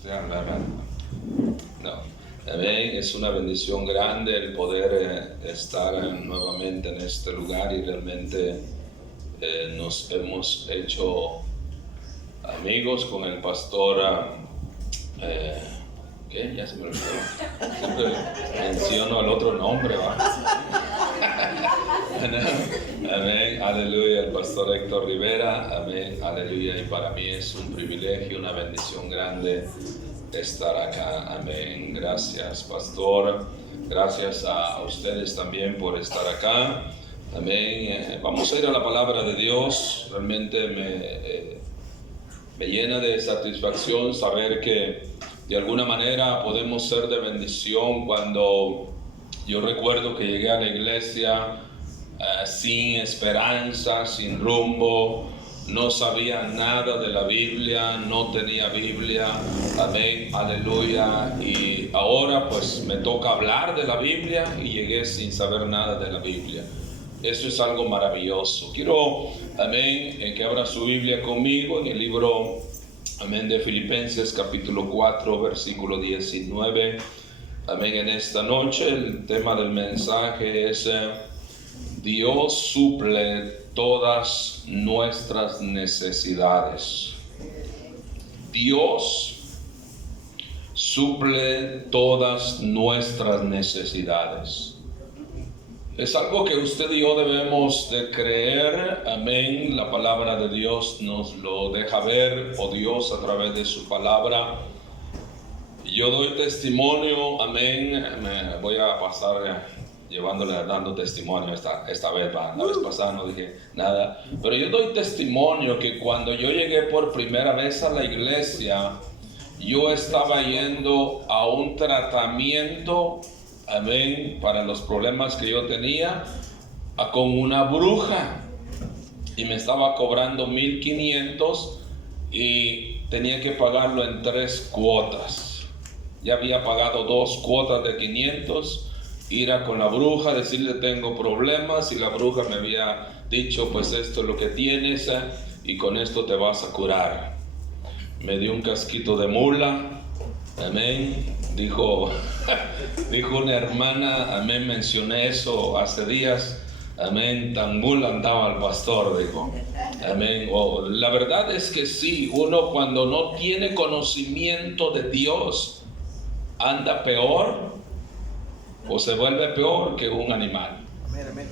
usted hablará. No. Amén. Es una bendición grande el poder estar nuevamente en este lugar y realmente nos hemos hecho amigos con el pastor. ¿Qué? Ya se me olvidó. Siempre menciono el otro nombre, ¿va? Amén, aleluya, el pastor Héctor Rivera. Amén, aleluya. Y para mí es un privilegio, una bendición grande estar acá. Amén. Gracias, pastor. Gracias a ustedes también por estar acá. Amén. Vamos a ir a la palabra de Dios. Realmente me llena de satisfacción saber que de alguna manera podemos ser de bendición. Cuando yo recuerdo que llegué a la iglesia sin esperanza, sin rumbo, no sabía nada de la Biblia, no tenía Biblia, amén, aleluya, y ahora pues me toca hablar de la Biblia y llegué sin saber nada de la Biblia. Eso es algo maravilloso. Quiero, amén, que abra su Biblia conmigo en el libro, amén, de Filipenses capítulo 4, versículo 19. Amén, en esta noche el tema del mensaje es Dios suple todas nuestras necesidades. Dios suple todas nuestras necesidades. Es algo que usted y yo debemos de creer, amén. La palabra de Dios nos lo deja ver, o Dios a través de su palabra. Yo doy testimonio, amén. Me voy a pasar dando testimonio esta vez. La vez pasada no dije nada, pero yo doy testimonio que cuando yo llegué por primera vez a la iglesia, yo estaba yendo a un tratamiento, amén, para los problemas que yo tenía, con una bruja, y me estaba cobrando 1,500 y tenía que pagarlo en 3 cuotas. Ya había pagado 2 cuotas de 500, ir a con la bruja, decirle tengo problemas, y la bruja me había dicho pues esto es lo que tienes y con esto te vas a curar. Me dio un casquito de mula, amén. Dijo una hermana, amén, mencioné eso hace días, amén, tan mula andaba el pastor, dijo, amén. La verdad es que sí, uno cuando no tiene conocimiento de Dios anda peor o se vuelve peor que un animal. Amén, amén.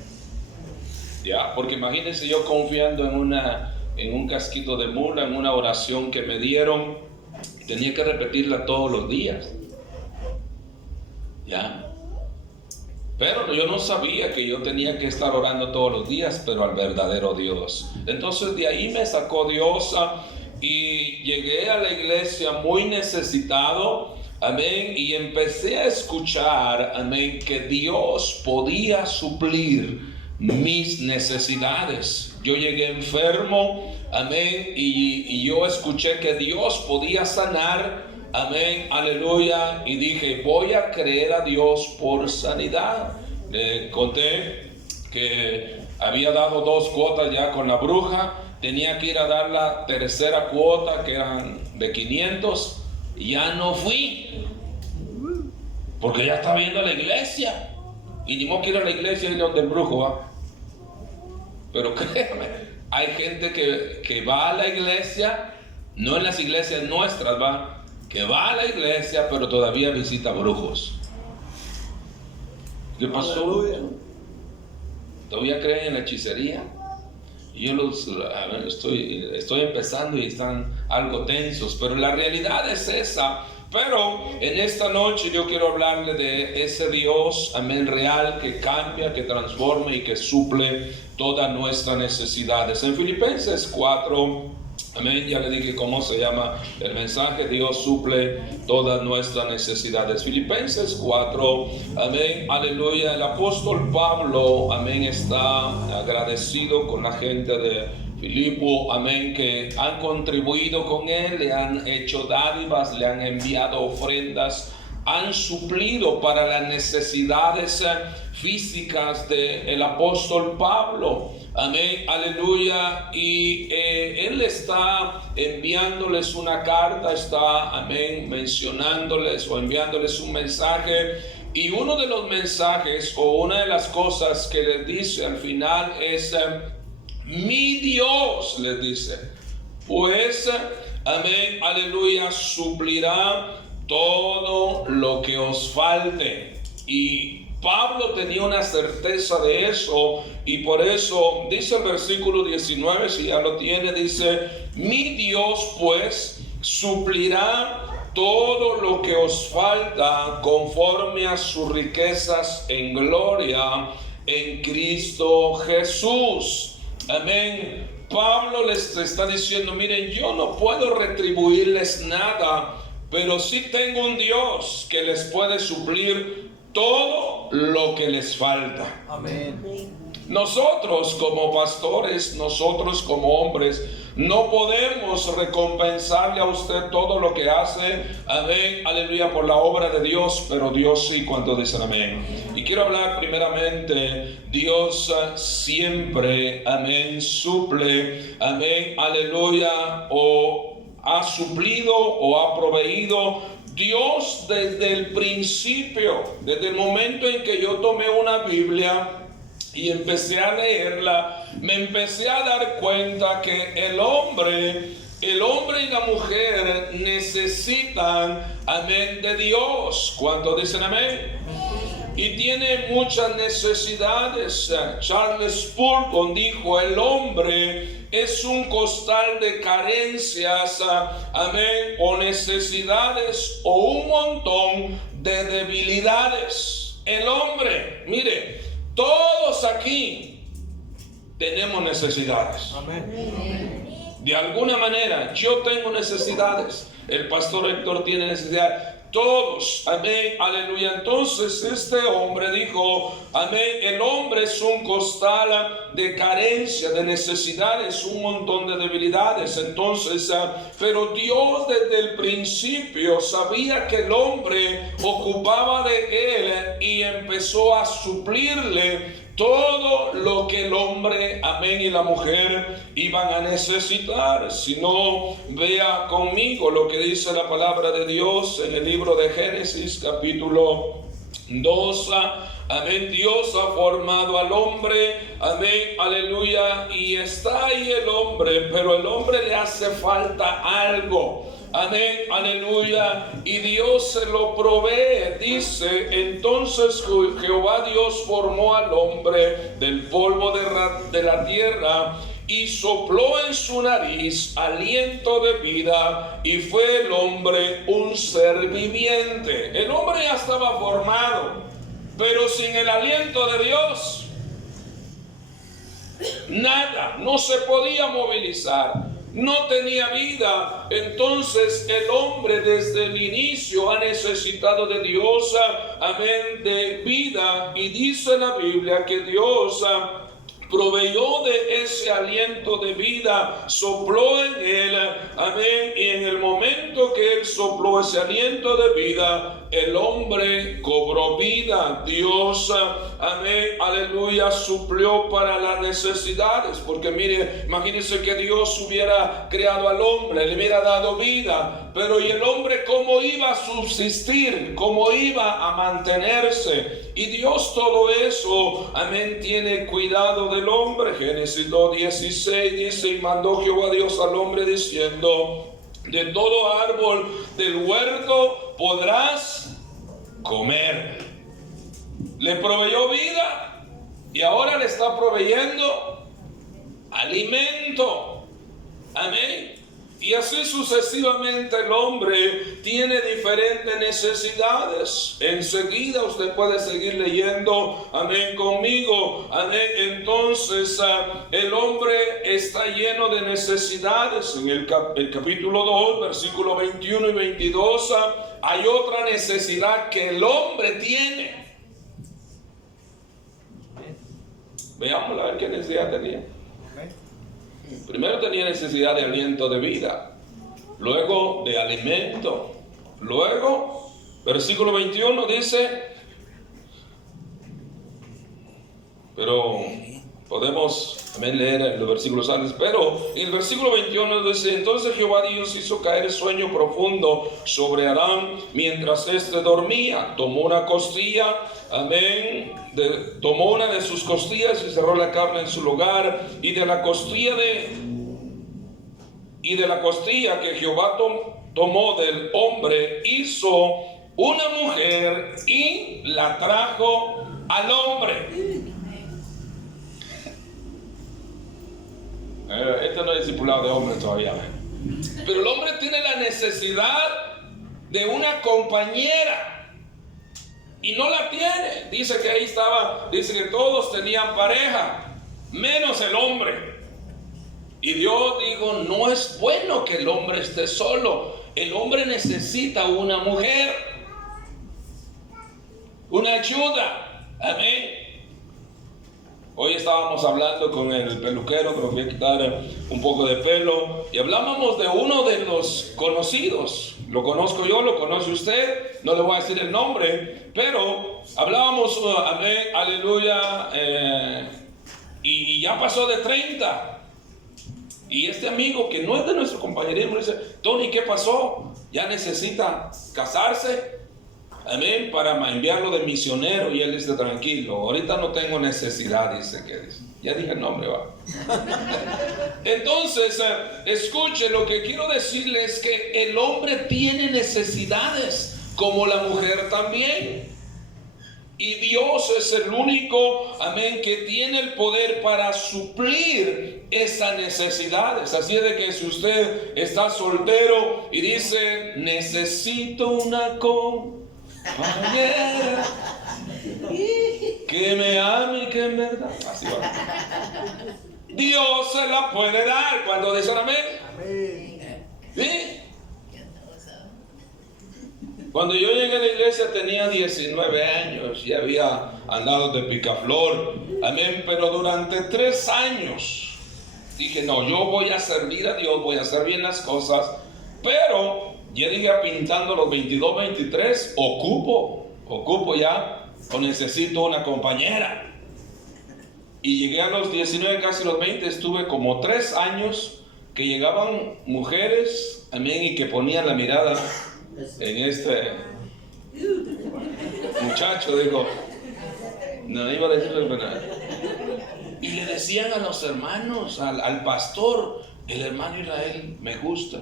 Ya, porque imagínense yo confiando en un casquito de mula, en una oración que me dieron, tenía que repetirla todos los días. Ya. Pero yo no sabía que yo tenía que estar orando todos los días, pero al verdadero Dios. Entonces de ahí me sacó Dios y llegué a la iglesia muy necesitado. Amén, y empecé a escuchar, amén, que Dios podía suplir mis necesidades. Yo llegué enfermo, amén, y yo escuché que Dios podía sanar, amén, aleluya, y dije, voy a creer a Dios por sanidad. Le conté que había dado 2 cuotas ya con la bruja, tenía que ir a dar la tercera cuota, que eran de 500, ya no fui, porque ya estaba yendo a la iglesia, y ni modo que ir a la iglesia y donde el brujo va. Pero créeme, hay gente que va a la iglesia, no en las iglesias nuestras, que va a la iglesia, pero todavía visita brujos. ¿Qué pasó? Aleluya. ¿Todavía creen en la hechicería? Yo estoy empezando y están algo tensos, pero la realidad es esa. Pero en esta noche yo quiero hablarle de ese Dios, amén, real, que cambia, que transforma y que suple todas nuestras necesidades. En Filipenses 4, amén, ya le dije cómo se llama el mensaje, Dios suple todas nuestras necesidades. Filipenses 4, amén, aleluya. El apóstol Pablo, amén, está agradecido con la gente de Filipo, amén, que han contribuido con él, le han hecho dádivas, le han enviado ofrendas, han suplido para las necesidades físicas del apóstol Pablo. Amén, aleluya. Y Él está enviándoles una carta, está, amén, mencionándoles o enviándoles un mensaje. Y uno de los mensajes o una de las cosas que les dice al final es, mi Dios, les dice, pues, amén, aleluya, suplirá todo lo que os falte. Y Pablo tenía una certeza de eso, y por eso dice el versículo 19, si ya lo tiene, dice, mi Dios pues suplirá todo lo que os falta conforme a sus riquezas en gloria en Cristo Jesús. Amén. Pablo les está diciendo, miren, yo no puedo retribuirles nada, pero sí tengo un Dios que les puede suplir todo lo que les falta. Amén. Nosotros como pastores, nosotros como hombres, no podemos recompensarle a usted todo lo que hace, amén, aleluya, por la obra de Dios, pero Dios sí, cuando dicen amén. Y quiero hablar primeramente, Dios siempre, amén, suple, amén, aleluya, o ha suplido o ha proveído. Dios desde el principio, desde el momento en que yo tomé una Biblia y empecé a leerla, me empecé a dar cuenta que el hombre y la mujer necesitan, amén, de Dios. ¿Cuántos dicen amén? Y tiene muchas necesidades. Charles Spurgeon dijo, el hombre es un costal de carencias, amén, o necesidades, o un montón de debilidades. El hombre, mire, todos aquí tenemos necesidades. Amén. De alguna manera, yo tengo necesidades. El pastor Héctor tiene necesidades. Todos, amén, aleluya. Entonces este hombre dijo, amén, el hombre es un costal de carencia, de necesidades, un montón de debilidades. Entonces, pero Dios desde el principio sabía que el hombre ocupaba de él y empezó a suplirle todo lo que el hombre, amén, y la mujer iban a necesitar. Si no, vea conmigo lo que dice la palabra de Dios en el libro de Génesis, capítulo 2. Amén, Dios ha formado al hombre, amén, aleluya, y está ahí el hombre, pero el hombre le hace falta algo. Amén, aleluya, y Dios se lo provee. Dice, entonces Jehová Dios formó al hombre del polvo de la tierra y sopló en su nariz aliento de vida, y fue el hombre un ser viviente. El hombre ya estaba formado, pero sin el aliento de Dios, nada, no se podía movilizar. No tenía vida. Entonces el hombre desde el inicio ha necesitado de Dios, amén, de vida. Y dice la Biblia que Dios proveyó de ese aliento de vida, sopló en él, amén, y en el momento que él sopló ese aliento de vida, el hombre cobró vida. Dios, amén, aleluya, suplió para las necesidades, porque mire, imagínense que Dios hubiera creado al hombre, le hubiera dado vida, pero ¿y el hombre cómo iba a subsistir? ¿Cómo iba a mantenerse? Y Dios todo eso, amén, tiene cuidado del hombre. Génesis 2:16 dice, y mandó Jehová Dios al hombre diciendo, de todo árbol del huerto podrás comer. Le proveyó vida y ahora le está proveyendo alimento. Amén. Y así sucesivamente el hombre tiene diferentes necesidades. Enseguida usted puede seguir leyendo, amén, conmigo, amén. Entonces el hombre está lleno de necesidades. En el capítulo 2, versículo 21 y 22, hay otra necesidad que el hombre tiene. Veamos a ver qué necesidad tenía. Primero tenía necesidad de aliento de vida, luego de alimento, luego, versículo 21 dice, pero Podemos también leer en los versículos antes, pero en el versículo 21 dice: entonces Jehová Dios hizo caer sueño profundo sobre Aram mientras éste dormía. Tomó una costilla, amén, tomó una de sus costillas y cerró la carne en su lugar, y de la costilla que Jehová tomó del hombre hizo una mujer y la trajo al hombre. Este no es discipulado de hombre todavía, pero el hombre tiene la necesidad de una compañera y no la tiene. Dice que ahí estaba, dice que todos tenían pareja menos el hombre. Y Dios dijo: no es bueno que el hombre esté solo. El hombre necesita una mujer, una ayuda. Amén. Hoy estábamos hablando con el peluquero, que me fui a quitar un poco de pelo, y hablábamos de uno de los conocidos. Lo conozco yo, lo conoce usted, no le voy a decir el nombre, pero hablábamos, amén, aleluya, y ya pasó de 30. Y este amigo que no es de nuestro compañerismo dice: Tony, ¿qué pasó? ¿Ya necesita casarse? Amén, para enviarlo de misionero. Y él dice: tranquilo, ahorita no tengo necesidad. Dice. Ya dije el nombre, va. Entonces, escuche, lo que quiero decirle es que el hombre tiene necesidades, como la mujer también. Y Dios es el único, amén, que tiene el poder para suplir esas necesidades. Así es de que si usted está soltero y dice: necesito una compañera que me ame y que en verdad, así va, Dios se la puede dar. Cuando dicen amén, ¿sí? Cuando yo llegué a la iglesia tenía 19 años y había andado de picaflor, amén, pero durante 3 años dije: no, yo voy a servir a Dios, voy a hacer bien las cosas. Pero ya dije, pintando los 22, 23, ocupo ya, o necesito una compañera. Y llegué a los 19, casi los 20, estuve como 3 años que llegaban mujeres, amén, y que ponían la mirada en este muchacho. Digo, no iba a decirle verdad. Y le decían a los hermanos, al pastor: el hermano Israel me gusta.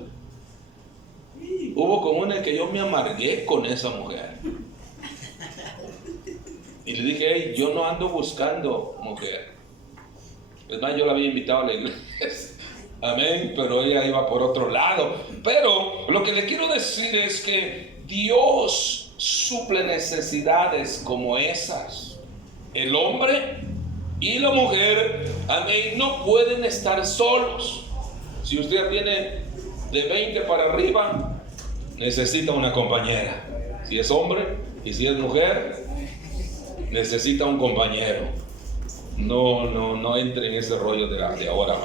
Hubo como una que yo me amargué con esa mujer. Y le dije: hey, yo no ando buscando mujer. Es más, yo la había invitado a la iglesia. Amén, pero ella iba por otro lado. Pero lo que le quiero decir es que Dios suple necesidades como esas. El hombre y la mujer, amén, no pueden estar solos. Si usted tiene de 20 para arriba, necesita una compañera. Si es hombre y si es mujer, necesita un compañero. No entre en ese rollo de ahora,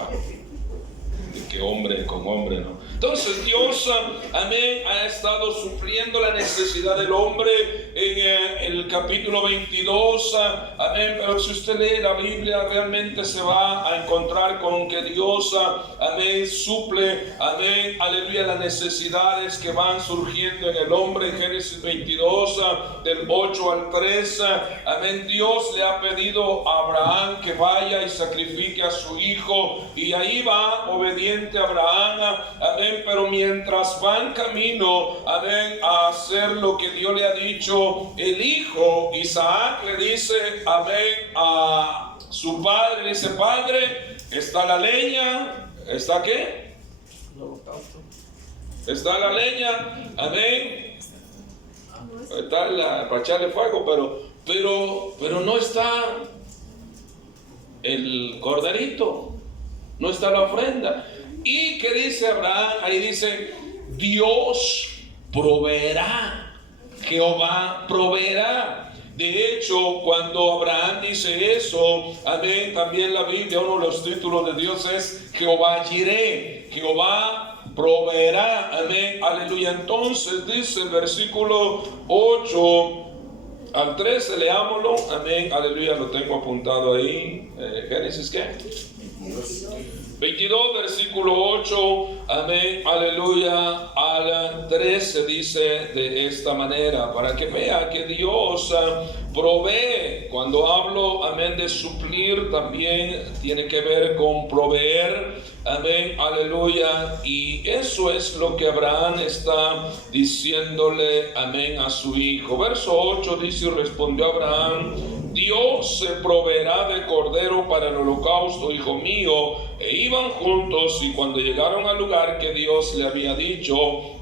de que hombre con hombre, no. Entonces Dios, amén, ha estado supliendo la necesidad del hombre en el capítulo 22, amén. Pero si usted lee la Biblia, realmente se va a encontrar con que Dios, amén, suple, amén, aleluya, las necesidades que van surgiendo en el hombre. En Génesis 22, del 8 al 3, amén, Dios le ha pedido a Abraham que vaya y sacrifique a su hijo, y ahí va obediente Abraham, amén. Pero mientras va en camino, amén, a hacer lo que Dios le ha dicho, el hijo Isaac le dice, amén, a su padre, le dice: padre, está la leña, ¿está qué? Está la leña, amén, está para echarle fuego, pero no está el corderito, no está la ofrenda. ¿Y qué dice Abraham? Ahí dice: Dios proveerá, Jehová proveerá. De hecho, cuando Abraham dice eso, amén, también la Biblia, uno de los títulos de Dios es Jehová Jireh, Jehová proveerá, amén, aleluya. Entonces dice el versículo 8, al 13, leámoslo, amén, aleluya, lo tengo apuntado ahí. Génesis, ¿qué? 22, versículo 8, amén, aleluya, al 13 dice de esta manera, para que vea que Dios provee. Cuando hablo, amén, de suplir, también tiene que ver con proveer, amén, aleluya, y eso es lo que Abraham está diciéndole, amén, a su hijo. Verso 8 dice, y respondió Abraham, Dios se proveerá de cordero para el holocausto, hijo mío. E iban juntos, y cuando llegaron al lugar que Dios le había dicho,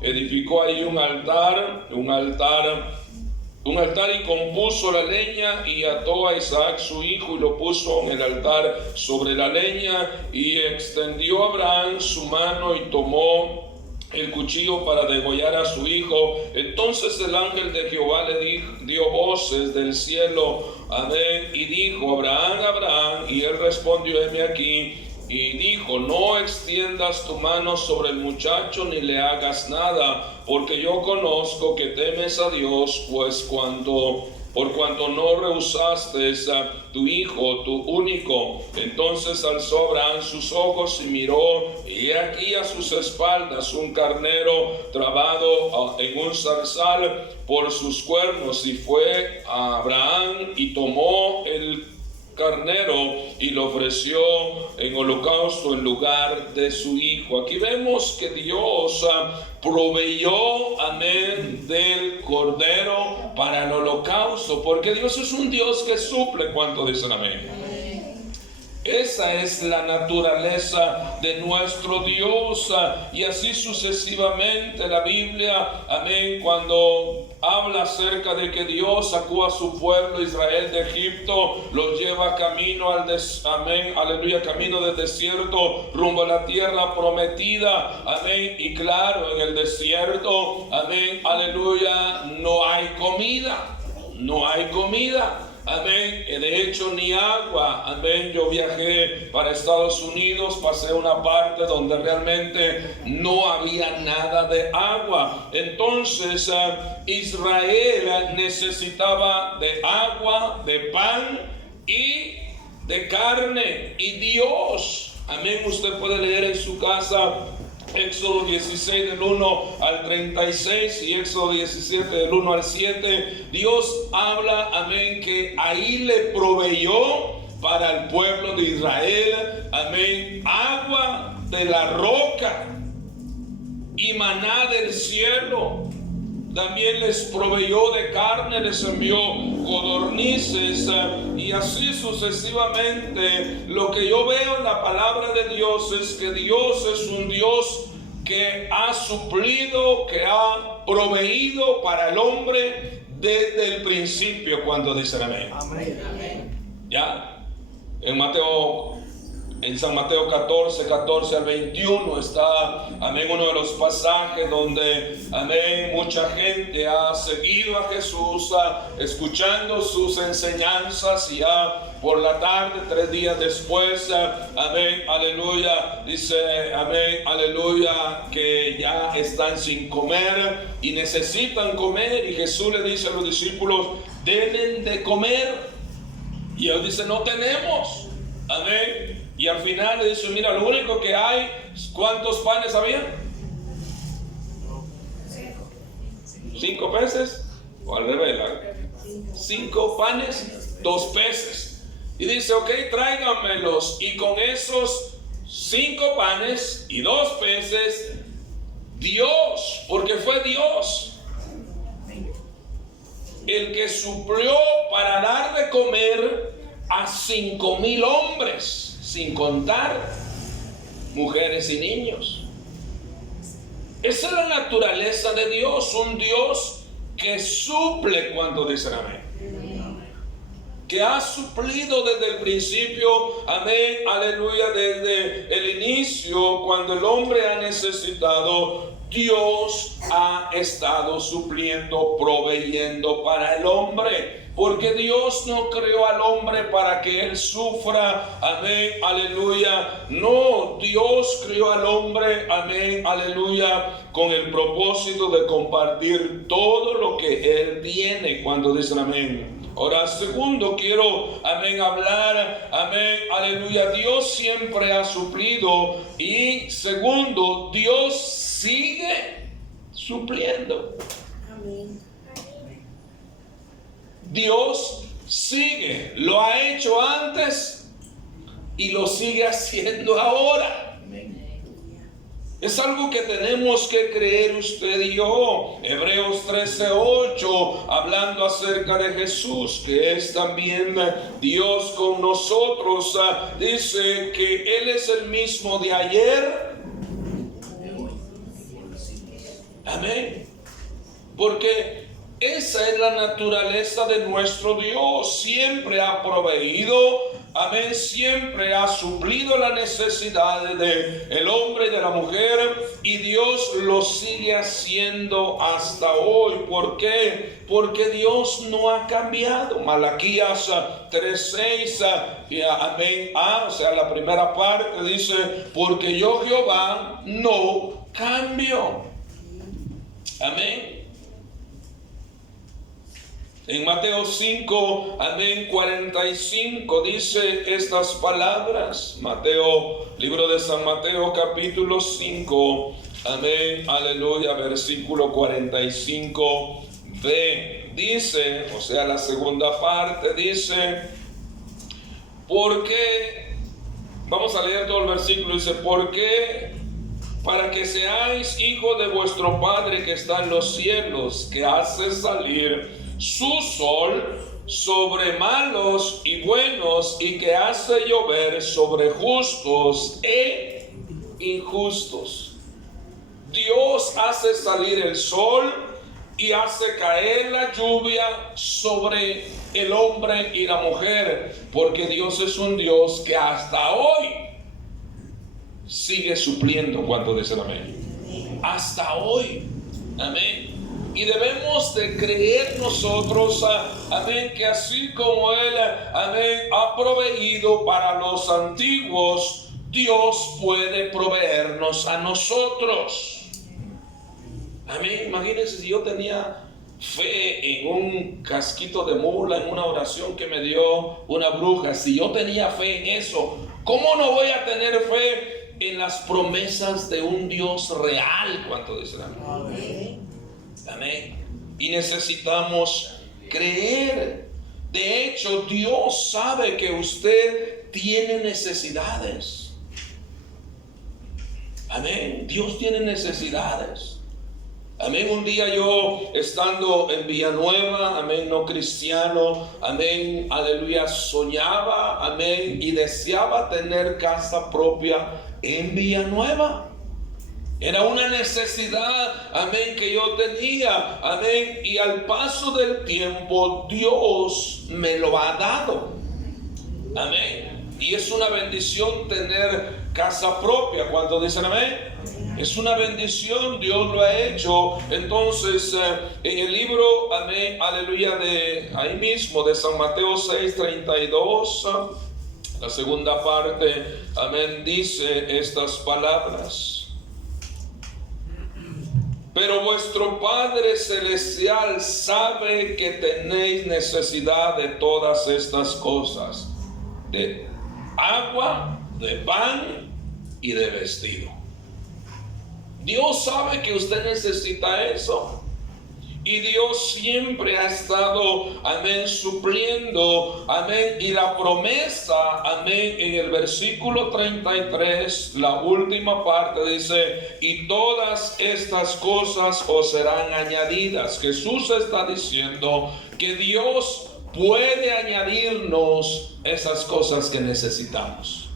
edificó ahí un altar y compuso la leña, y ató a Isaac su hijo y lo puso en el altar sobre la leña, y extendió Abraham su mano y tomó el cuchillo para degollar a su hijo. Entonces el ángel de Jehová le dio voces del cielo, amén, y dijo, Abraham, Abraham, y él respondió, heme aquí. Y dijo, no extiendas tu mano sobre el muchacho ni le hagas nada, porque yo conozco que temes a Dios, pues por cuanto no rehusaste a tu hijo, tu único. Entonces alzó Abraham sus ojos y miró, y he aquí a sus espaldas un carnero trabado en un zarzal por sus cuernos. Y fue a Abraham y tomó el carnero y lo ofreció en holocausto en lugar de su hijo. Aquí vemos que Dios proveyó, amén, del cordero para el holocausto, porque Dios es un Dios que suple. ¿Cuánto dicen amén? Esa es la naturaleza de nuestro Dios, y así sucesivamente la Biblia, amén, cuando habla acerca de que Dios sacó a su pueblo Israel de Egipto, los lleva camino amén, aleluya, camino del desierto rumbo a la tierra prometida, amén, y claro, en el desierto, amén, aleluya, no hay comida, amén, de hecho ni agua, amén. Yo viajé para Estados Unidos, pasé una parte donde realmente no había nada de agua. Entonces Israel necesitaba de agua, de pan y de carne. Y Dios, amén, usted puede leer en su casa Éxodo 16 del 1 al 36 y Éxodo 17 del 1 al 7. Dios habla, amén, que ahí le proveyó para el pueblo de Israel, amén, agua de la roca y maná del cielo. También les proveyó de carne, les envió codornices, y así sucesivamente. Lo que yo veo en la palabra de Dios es que Dios es un Dios que ha suplido, que ha proveído para el hombre desde el principio. Cuando dicen amén. Amén. Ya en San Mateo 14 al 21 está, amén, uno de los pasajes donde, amén, mucha gente ha seguido a Jesús, escuchando sus enseñanzas, y ya por la tarde, 3 días después, amén, aleluya, dice, amén, aleluya, que ya están sin comer y necesitan comer, y Jesús le dice a los discípulos, deben de comer, y ellos dicen, no tenemos, amén. Y al final le dice, mira, lo único que hay, ¿cuántos panes había? 5 peces, o al revés, 5 panes, 2 peces. Y dice, ok, tráiganmelos. Y con esos 5 panes y 2 peces, Dios, porque fue Dios el que suplió para dar de comer a 5,000 hombres, sin contar mujeres y niños. Esa es la naturaleza de Dios, un Dios que suple. Cuando dicen amén, que ha suplido desde el principio, amén, aleluya, desde el inicio, cuando el hombre ha necesitado, Dios ha estado supliendo, proveyendo para el hombre. Porque Dios no creó al hombre para que él sufra, amén, aleluya. No, Dios creó al hombre, amén, aleluya, con el propósito de compartir todo lo que él tiene. Cuando dicen amén. Ahora, segundo, quiero, amén, hablar, amén, aleluya. Dios siempre ha suplido. Y segundo, Dios sigue supliendo. Amén. Dios sigue, lo ha hecho antes y lo sigue haciendo ahora. Es algo que tenemos que creer usted y yo. Hebreos 13:8, hablando acerca de Jesús, que es también Dios con nosotros, dice que Él es el mismo de ayer. Amén. Porque esa es la naturaleza de nuestro Dios. Siempre ha proveído, amén, siempre ha suplido las necesidades del hombre y de la mujer, y Dios lo sigue haciendo hasta hoy. ¿Por qué? Porque Dios no ha cambiado. Malaquías 3:6, amén, o sea, la primera parte dice, porque yo Jehová no cambio. Amén. En Mateo 5, amén, 45 dice estas palabras. Mateo, libro de San Mateo, capítulo 5, amén, aleluya, versículo 45b. Dice, o sea, la segunda parte dice, porque, vamos a leer todo el versículo, dice, porque para que seáis hijos de vuestro Padre que está en los cielos, que hace salir su sol sobre malos y buenos, y que hace llover sobre justos e injustos. Dios hace salir el sol y hace caer la lluvia sobre el hombre y la mujer, porque Dios es un Dios que hasta hoy sigue supliendo. Cuando dicen amén. Hasta hoy. Amén. Y debemos de creer nosotros, amén, que así como Él, amén, ha proveído para los antiguos, Dios puede proveernos a nosotros. Amén. Imagínense si yo tenía fe en un casquito de mula, en una oración que me dio una bruja. Si yo tenía fe en eso, ¿cómo no voy a tener fe en las promesas de un Dios real? ¿Cuánto dicen amén? Amén. Y necesitamos creer. De hecho, Dios sabe que usted tiene necesidades. Amén. Dios tiene necesidades. Amén. Un día yo estando en Villanueva, amén, no cristiano, amén, aleluya, soñaba, amén, y deseaba tener casa propia en Villanueva. Era una necesidad, amén, que yo tenía, amén, y al paso del tiempo Dios me lo ha dado, amén, y es una bendición tener casa propia. Cuando dicen amén, es una bendición, Dios lo ha hecho. Entonces, en el libro, amén, aleluya, de ahí mismo, de San Mateo 6:32, la segunda parte, amén, dice estas palabras. Pero vuestro Padre Celestial sabe que tenéis necesidad de todas estas cosas, de agua, de pan y de vestido. Dios sabe que usted necesita eso. Y Dios siempre ha estado, amén, supliendo, amén. Y la promesa, amén, en el versículo 33, la última parte dice, y todas estas cosas os serán añadidas. Jesús está diciendo que Dios puede añadirnos esas cosas que necesitamos.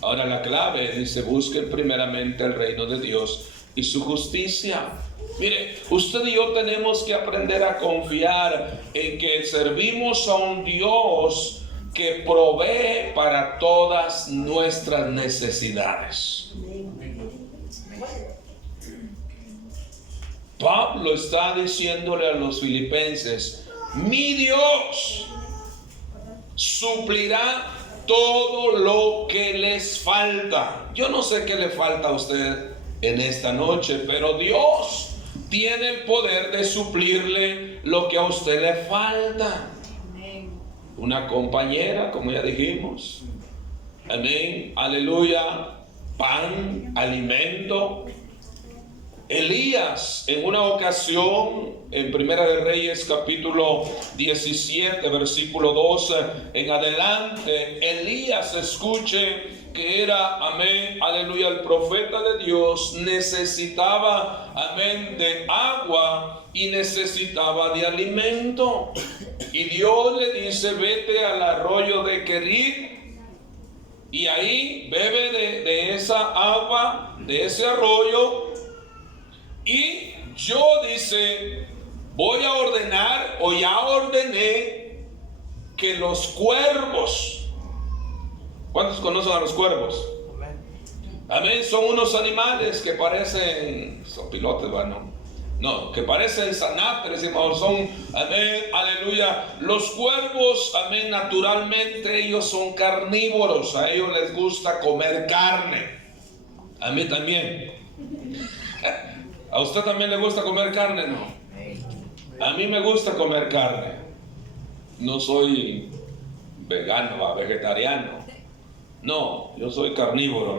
Ahora la clave dice, busquen primeramente el reino de Dios y su justicia. Mire, usted y yo tenemos que aprender a confiar en que servimos a un Dios que provee para todas nuestras necesidades. Pablo está diciéndole a los filipenses, mi Dios suplirá todo lo que les falta. Yo no sé qué le falta a usted en esta noche, pero Dios tiene el poder de suplirle lo que a usted le falta. Una compañera, como ya dijimos. Amén, aleluya. Pan, alimento. Elías, en una ocasión, en Primera de Reyes, capítulo 17, versículo 12 en adelante, Elías, escuche que era, amén, aleluya, el profeta de Dios, necesitaba, amén, de agua y necesitaba de alimento. Y Dios le dice, vete al arroyo de Querit y ahí bebe de esa agua, de ese arroyo. Y yo, dice, voy a ordenar, o ya ordené, que los cuervos, ¿cuántos conocen a los cuervos? Amén, son unos animales que parecen, son pilotes, bueno, no, que parecen sanáteres, hermanos, son, amén, aleluya, los cuervos, amén, naturalmente ellos son carnívoros, a ellos les gusta comer carne, a mí también. ¿A usted también le gusta comer carne? No. A mí me gusta comer carne. No soy vegano, vegetariano. No, yo soy carnívoro.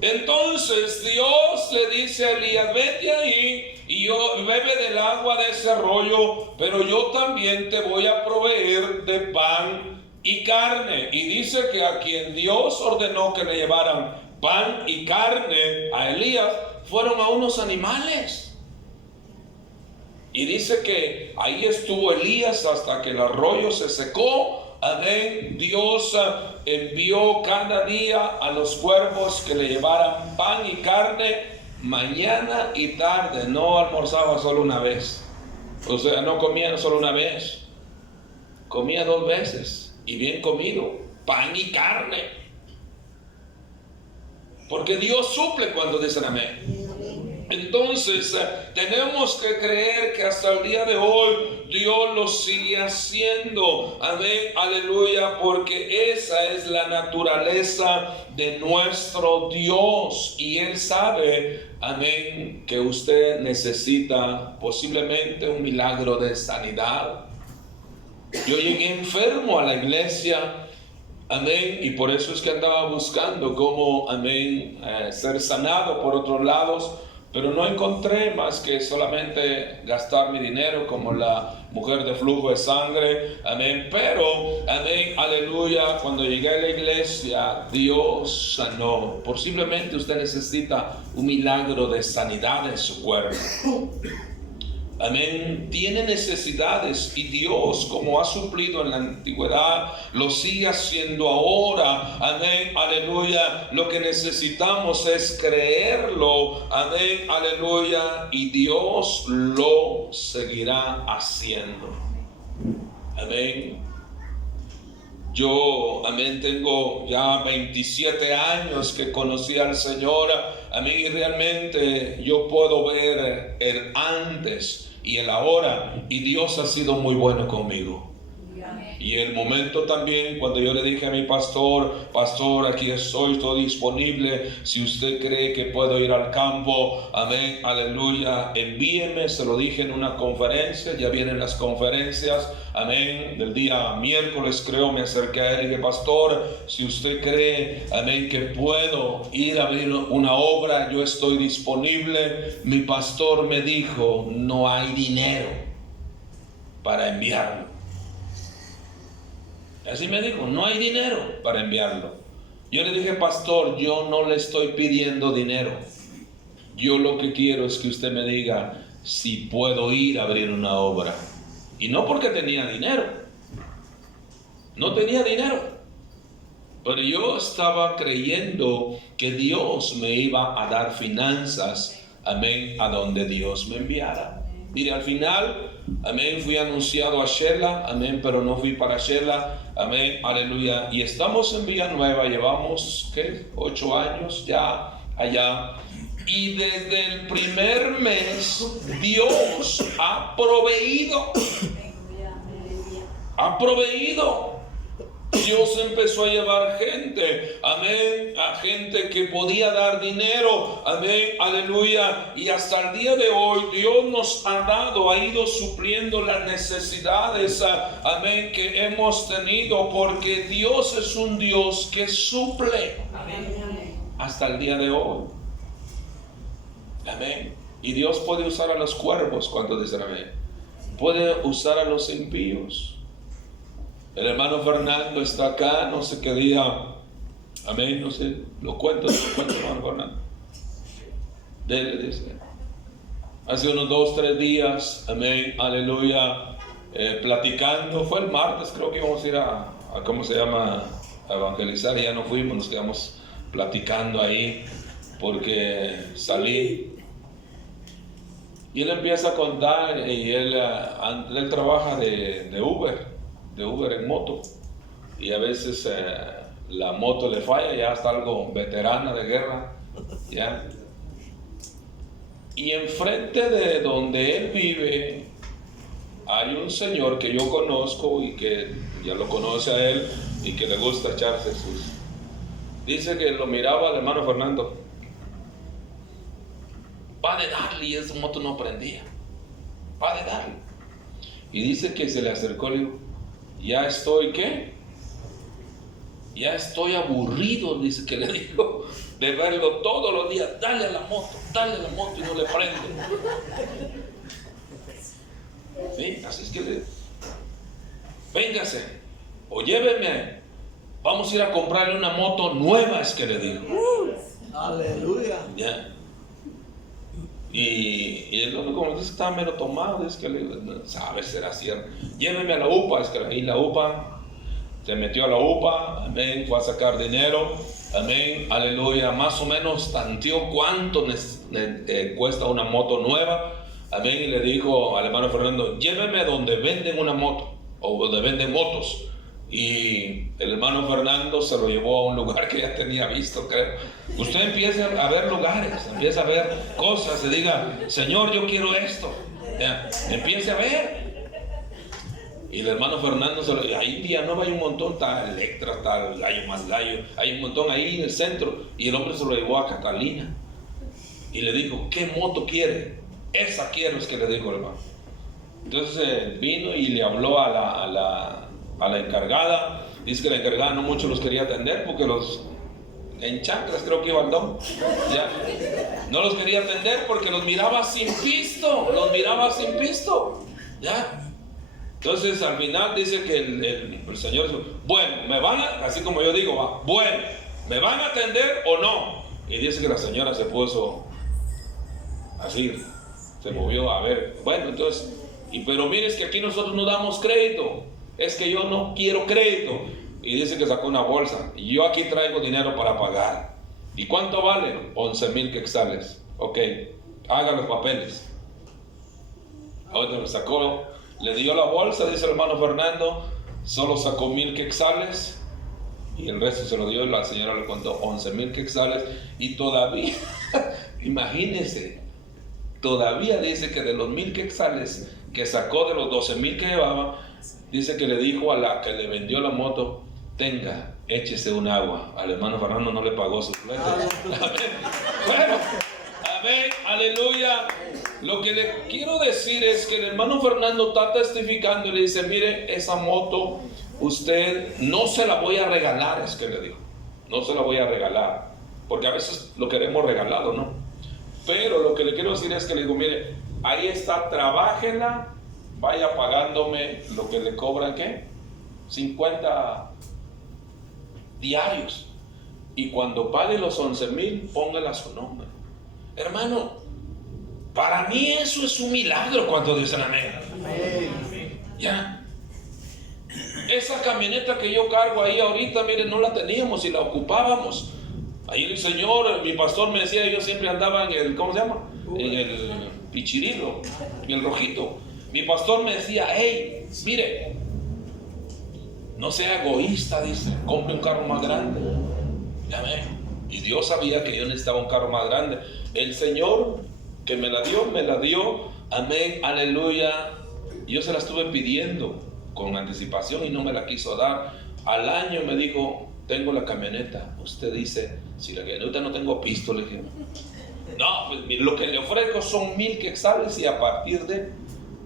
Entonces Dios le dice a Elías, vete ahí y bebe del agua de ese arroyo, pero yo también te voy a proveer de pan y carne. Y dice que a quien Dios ordenó que le llevaran pan y carne a Elías, fueron a unos animales. Y dice que ahí estuvo Elías hasta que el arroyo se secó. Amén. Dios envió cada día a los cuervos que le llevaran pan y carne mañana y tarde. No almorzaba solo una vez. O sea, no comía solo una vez. Comía 2 veces. Y bien comido. Pan y carne. Porque Dios suple cuando dicen amén. Entonces tenemos que creer que hasta el día de hoy Dios lo sigue haciendo. Amén, aleluya, porque esa es la naturaleza de nuestro Dios. Y Él sabe, amén, que usted necesita posiblemente un milagro de sanidad. Yo llegué enfermo a la iglesia. Amén, y por eso es que andaba buscando cómo, amén, ser sanado por otros lados, pero no encontré más que solamente gastar mi dinero como la mujer de flujo de sangre, amén, pero, amén, aleluya, cuando llegué a la iglesia, Dios sanó. Posiblemente usted necesita un milagro de sanidad en su cuerpo. Amén, tiene necesidades y Dios, como ha suplido en la antigüedad, lo sigue haciendo ahora. Amén, aleluya. Lo que necesitamos es creerlo. Amén, aleluya. Y Dios lo seguirá haciendo. Amén. Yo, amén, tengo ya 27 años que conocí al Señor. Amén, y realmente yo puedo ver el antes y el ahora, y Dios ha sido muy bueno conmigo. Y el momento también cuando yo le dije a mi pastor, aquí estoy disponible, si usted cree que puedo ir al campo, amén, aleluya, envíeme. Se lo dije en una conferencia, ya vienen las conferencias, amén, del día miércoles creo, me acerqué a él y dije, pastor, si usted cree, amén, que puedo ir a abrir una obra, yo estoy disponible. Mi pastor me dijo, no hay dinero para enviarlo. Así me dijo, no hay dinero para enviarlo. Yo le dije, pastor, yo no le estoy pidiendo dinero. Yo lo que quiero es que usted me diga si puedo ir a abrir una obra. Y no porque tenía dinero. No tenía dinero. Pero yo estaba creyendo que Dios me iba a dar finanzas, amén, a donde Dios me enviara. Mire, al final, amén, fui anunciado a Shela, amén, pero no fui para Shela, amén, aleluya. Y estamos en Villanueva, llevamos, 8 años ya allá. Y desde el primer mes, Dios ha proveído. ha proveído. Dios empezó a llevar gente, amén, a gente que podía dar dinero, amén, aleluya. Y hasta el día de hoy Dios nos ha dado, ha ido supliendo las necesidades, amén, que hemos tenido, porque Dios es un Dios que suple, amén, hasta el día de hoy, amén. Y Dios puede usar a los cuervos, cuando dicen amén, puede usar a los impíos. El hermano Fernando está acá, no sé qué día, amén, no sé, lo cuento, hermano Fernando. Dele, dice. Hace unos 2, 3 días, amén, aleluya, platicando, fue el martes, creo que íbamos a ir a ¿cómo se llama? A evangelizar, y ya no fuimos, nos quedamos platicando ahí, porque salí. Y él empieza a contar, y él trabaja de Uber en moto, y a veces la moto le falla, ya está algo veterana de guerra, ya. Y enfrente de donde él vive hay un señor que yo conozco y que ya lo conoce a él y que le gusta echarse sus. Dice que lo miraba al hermano Fernando, va de darle, y esa moto no prendía, va de darle. Y dice que se le acercó y le dijo, ya estoy, ¿qué? Ya estoy aburrido, dice que le dijo, de verlo todos los días, dale a la moto y no le prende. Sí, así es que véngase, o lléveme, vamos a ir a comprarle una moto nueva, es que le dijo. Aleluya. Ya. Y el otro, como dice, estaba medio tomado, es que le digo, no, sabe, será cierto. Lléveme a la UPA, es que ahí la UPA, se metió a la UPA, amén, fue a sacar dinero, amén, aleluya, más o menos tanteó cuánto cuesta una moto nueva, amén, y le dijo al hermano Fernando, lléveme donde venden una moto, o donde venden motos. Y el hermano Fernando se lo llevó a un lugar que ya tenía visto, creo. Usted empieza a ver lugares, empieza a ver cosas, y diga, Señor, yo quiero esto. Ya, empiece a ver. Y el hermano Fernando se lo llevó. Ahí en Villanueva hay un montón, está Electra, está Gallo más Gallo, hay un montón ahí en el centro. Y el hombre se lo llevó a Catalina. Y le dijo, ¿qué moto quiere? Esa quiero, es que le dijo el hermano. Entonces vino y le habló a la encargada. Dice que la encargada no mucho los quería atender porque los en chanclas creo que iba al don, ya no los quería atender porque los miraba sin pisto, ya. Entonces al final dice que el señor dijo, bueno, me van a, así como yo digo, va, bueno, ¿me van a atender o no? Y dice que la señora se puso así, se movió a ver, bueno, entonces, pero mire, es que aquí nosotros no damos crédito, es que yo no quiero crédito. Y dice que sacó una bolsa, y yo aquí traigo dinero para pagar. ¿Y cuánto vale? 11,000 quetzales. Ok, haga los papeles. Ahorita lo sacó, le dio la bolsa, dice el hermano Fernando, solo sacó 1,000 quetzales, y el resto se lo dio, y la señora le contó 11,000 quetzales, y todavía, imagínense, todavía dice que de los 1,000 quetzales que sacó de los 12,000 que llevaba, dice que le dijo a la que le vendió la moto, tenga, échese un agua. Al hermano Fernando no le pagó su flete. Amén. Bueno, amén, aleluya. Lo que le quiero decir es que el hermano Fernando está testificando y le dice, mire, esa moto, usted no se la voy a regalar, es que le dijo, no se la voy a regalar, porque a veces lo queremos regalado, ¿no? Pero lo que le quiero decir es que le digo, mire, ahí está, trabájela, vaya pagándome lo que le cobran, ¿qué? 50 diarios. Y cuando pague los 11,000, póngala a su nombre. Hermano, para mí eso es un milagro cuando dicen amén. Amén. Ya. Esa camioneta que yo cargo ahí ahorita, miren, no la teníamos y la ocupábamos. Ahí el Señor, mi pastor me decía, yo siempre andaba en el, ¿cómo se llama? En el pichirilo, en el rojito. Mi pastor me decía, hey, mire, no sea egoísta, dice, compre un carro más grande. Amén. Y Dios sabía que yo necesitaba un carro más grande. El Señor que me la dio, amén, aleluya. Yo se la estuve pidiendo con anticipación y no me la quiso dar. Al año me dijo, tengo la camioneta. Usted dice, si la camioneta no tengo pisto, le dije, no, pues mire, lo que le ofrezco son 1000 quetzales y a partir de...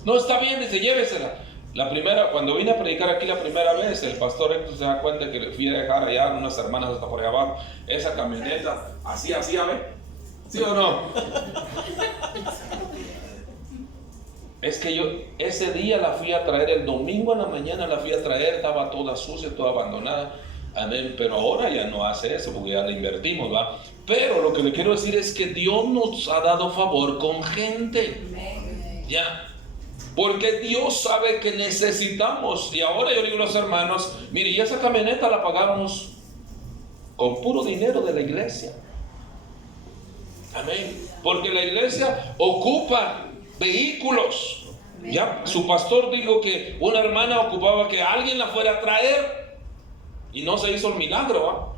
No, está bien, dice, llévesela. La primera, cuando vine a predicar aquí la primera vez, el pastor Héctor se da cuenta que le fui a dejar allá unas hermanas hasta por allá abajo, esa camioneta, así, a ver, ¿sí o no? Es que yo ese día la fui a traer, el domingo en la mañana la fui a traer, estaba toda sucia, toda abandonada, amén, pero ahora ya no hace eso porque ya la invertimos, ¿va? Pero lo que le quiero decir es que Dios nos ha dado favor con gente, ya. Porque Dios sabe que necesitamos. Y ahora yo digo a los hermanos, mire, y esa camioneta la pagamos con puro dinero de la iglesia. Amén. Porque la iglesia ocupa vehículos. Ya su pastor dijo que una hermana ocupaba que alguien la fuera a traer. Y no se hizo el milagro, ¿va?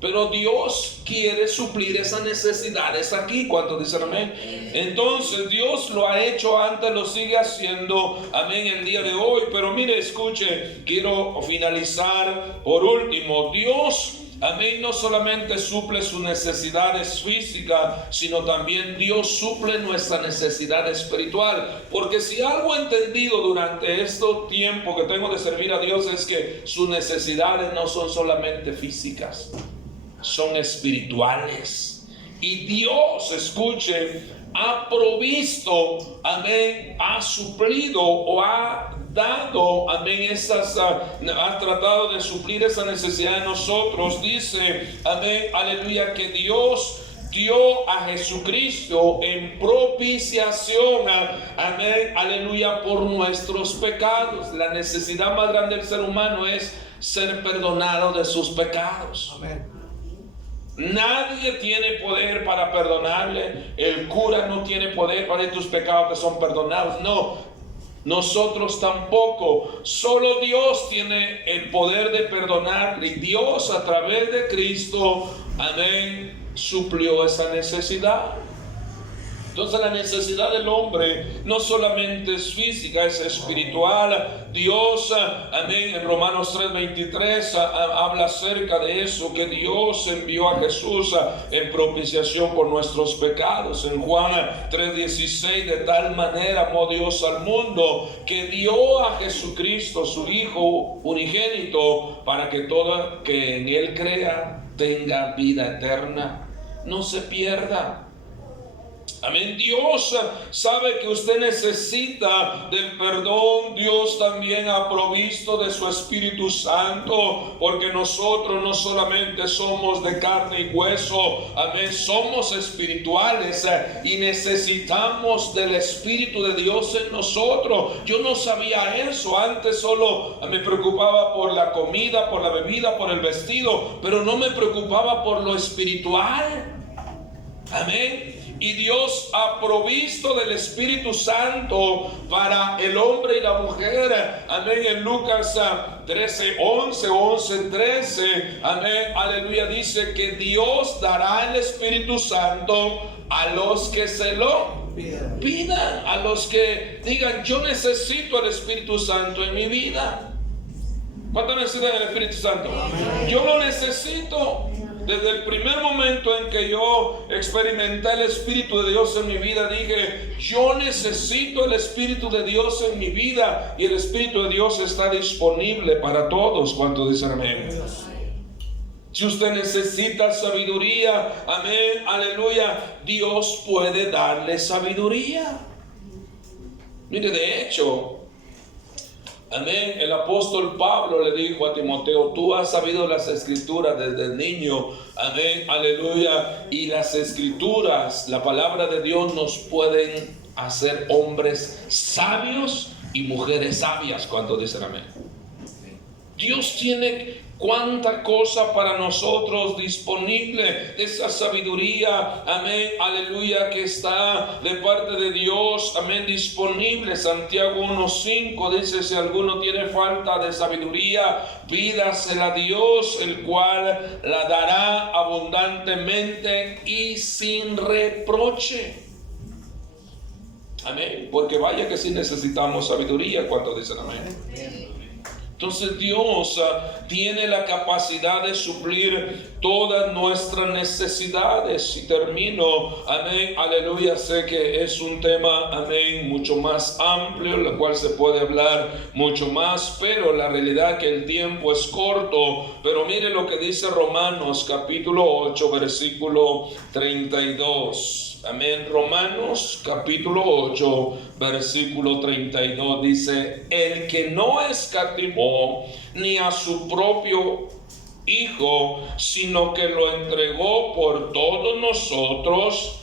Pero Dios quiere suplir esas necesidades aquí. ¿Cuántos dicen amén? Entonces Dios lo ha hecho antes, lo sigue haciendo, amén, el día de hoy. Pero mire, escuche, quiero finalizar por último. Dios, amén, no solamente suple sus necesidades físicas, sino también Dios suple nuestra necesidad espiritual. Porque si algo he entendido durante este tiempo que tengo de servir a Dios es que sus necesidades no son solamente físicas, son espirituales. Y Dios, escuche, ha provisto, amén, ha suplido o ha dado, amén, ha tratado de suplir esa necesidad de nosotros. Dice, amén, aleluya, que Dios dio a Jesucristo en propiciación, amén, aleluya, por nuestros pecados. La necesidad más grande del ser humano es ser perdonado de sus pecados. Amén. Nadie tiene poder para perdonarle. El cura no tiene poder para que tus pecados te son perdonados. No, nosotros tampoco. Solo Dios tiene el poder de perdonar. Y Dios a través de Cristo, amén, suplió esa necesidad. Entonces la necesidad del hombre no solamente es física, es espiritual. Dios, amén, en Romanos 3:23 habla acerca de eso, que Dios envió a Jesús en propiciación por nuestros pecados. En Juan 3:16, de tal manera amó Dios al mundo que dio a Jesucristo su Hijo unigénito, para que todo que en Él crea tenga vida eterna, no se pierda. Amén. Dios sabe que usted necesita del perdón. Dios también ha provisto de su Espíritu Santo, porque nosotros no solamente somos de carne y hueso, amén, somos espirituales y necesitamos del Espíritu de Dios en nosotros. Yo no sabía eso antes, solo me preocupaba por la comida, por la bebida, por el vestido, pero no me preocupaba por lo espiritual. Amén. Y Dios ha provisto del Espíritu Santo para el hombre y la mujer. Amén. En Lucas 11:13. Amén. Aleluya. Dice que Dios dará el Espíritu Santo a los que se lo pidan. A los que digan, yo necesito el Espíritu Santo en mi vida. ¿Cuánto necesitan el Espíritu Santo? Yo lo necesito. Desde el primer momento en que yo experimenté el Espíritu de Dios en mi vida, dije, yo necesito el Espíritu de Dios en mi vida, y el Espíritu de Dios está disponible para todos. ¿Cuántos dicen amén? Si usted necesita sabiduría, amén, aleluya, Dios puede darle sabiduría. Mire, de hecho, amén, el apóstol Pablo le dijo a Timoteo, tú has sabido las escrituras desde el niño, amén, aleluya, y las escrituras, la palabra de Dios, nos pueden hacer hombres sabios y mujeres sabias. ¿Cuántos dicen amén? Dios tiene cuánta cosa para nosotros disponible, esa sabiduría, amén, aleluya, que está de parte de Dios, amén, disponible. Santiago 1:5 dice, si alguno tiene falta de sabiduría, pídasela a Dios, el cual la dará abundantemente y sin reproche. Amén. Porque vaya que sí necesitamos sabiduría. ¿Cuántos dicen amén? Entonces Dios tiene la capacidad de suplir todas nuestras necesidades. Y termino, amén, aleluya. Sé que es un tema, amén, mucho más amplio, el cual se puede hablar mucho más, pero la realidad que el tiempo es corto. Pero mire lo que dice Romanos capítulo 8, versículo 32. Amén. Romanos capítulo 8, versículo 32 dice: el que no escatimó ni a su propio Hijo, sino que lo entregó por todos nosotros,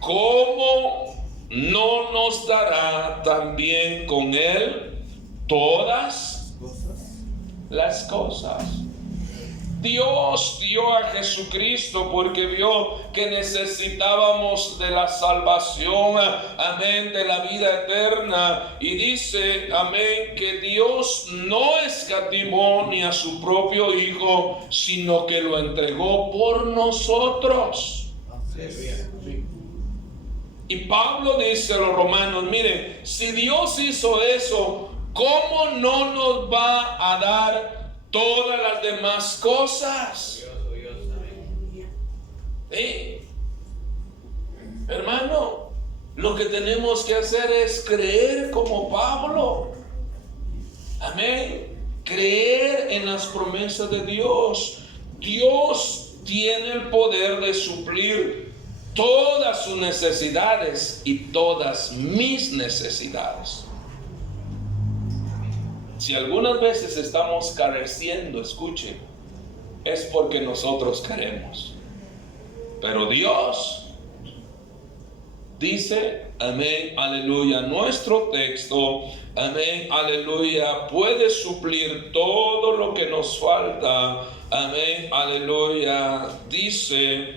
¿cómo no nos dará también con él todas las cosas? Dios dio a Jesucristo porque vio que necesitábamos de la salvación, amén, de la vida eterna. Y dice, amén, que Dios no escatimó ni a su propio Hijo, sino que lo entregó por nosotros. Y Pablo dice a los romanos, miren, si Dios hizo eso, ¿cómo no nos va a dar todas las demás cosas? ¿Sí? Hermano, lo que tenemos que hacer es creer como Pablo. Amén. Creer en las promesas de Dios. Dios tiene el poder de suplir todas sus necesidades y todas mis necesidades. Si algunas veces estamos careciendo, escuche, es porque nosotros queremos. Pero Dios dice, amén, aleluya, nuestro texto, amén, aleluya, puede suplir todo lo que nos falta, amén, aleluya, dice,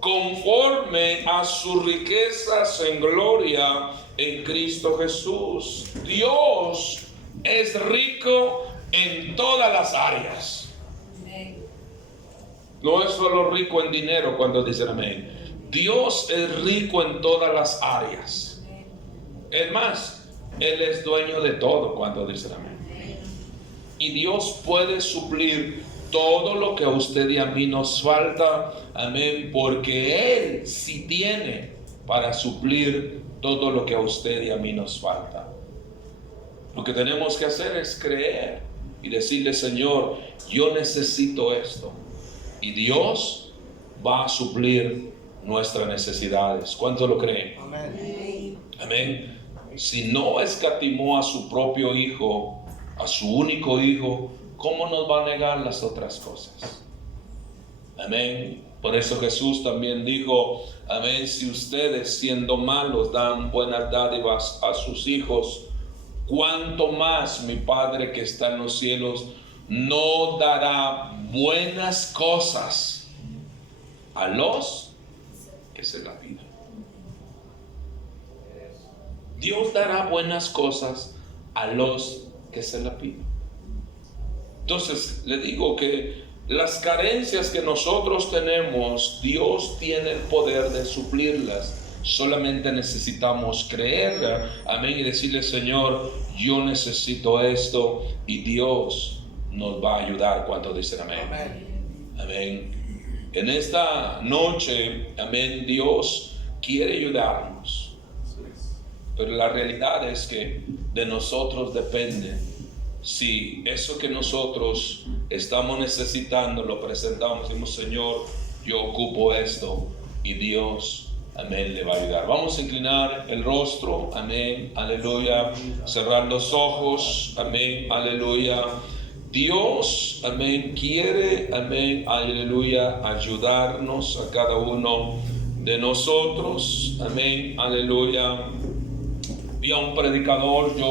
conforme a sus riquezas en gloria en Cristo Jesús. Dios es rico en todas las áreas. No es solo rico en dinero cuando dicen amén. Dios es rico en todas las áreas. Es más, Él es dueño de todo cuando dicen amén. Y Dios puede suplir todo lo que a usted y a mí nos falta. Amén. Porque Él sí tiene para suplir todo lo que a usted y a mí nos falta. Lo que tenemos que hacer es creer y decirle, Señor, yo necesito esto. Y Dios va a suplir nuestras necesidades. ¿Cuánto lo creen? Amén. Amén. Si no escatimó a su propio Hijo, a su único Hijo, ¿cómo nos va a negar las otras cosas? Amén. Por eso Jesús también dijo, amén, si ustedes siendo malos dan buenas dádivas a sus hijos, cuánto más mi Padre que está en los cielos no dará buenas cosas a los que se la pidan. Dios dará buenas cosas a los que se la piden. Entonces le digo que las carencias que nosotros tenemos, Dios tiene el poder de suplirlas. Solamente necesitamos creer, amén, y decirle, Señor, yo necesito esto, y Dios nos va a ayudar. ¿Cuántos dicen amén? Amén. Amén. En esta noche, amén, Dios quiere ayudarnos, pero la realidad es que de nosotros depende si eso que nosotros estamos necesitando lo presentamos. Decimos, Señor, yo ocupo esto, y Dios, amén, le va a ayudar. Vamos a inclinar el rostro, amén, aleluya, cerrar los ojos, amén, aleluya. Dios, amén, quiere, amén, aleluya, ayudarnos a cada uno de nosotros, amén, aleluya. Vi a un predicador, yo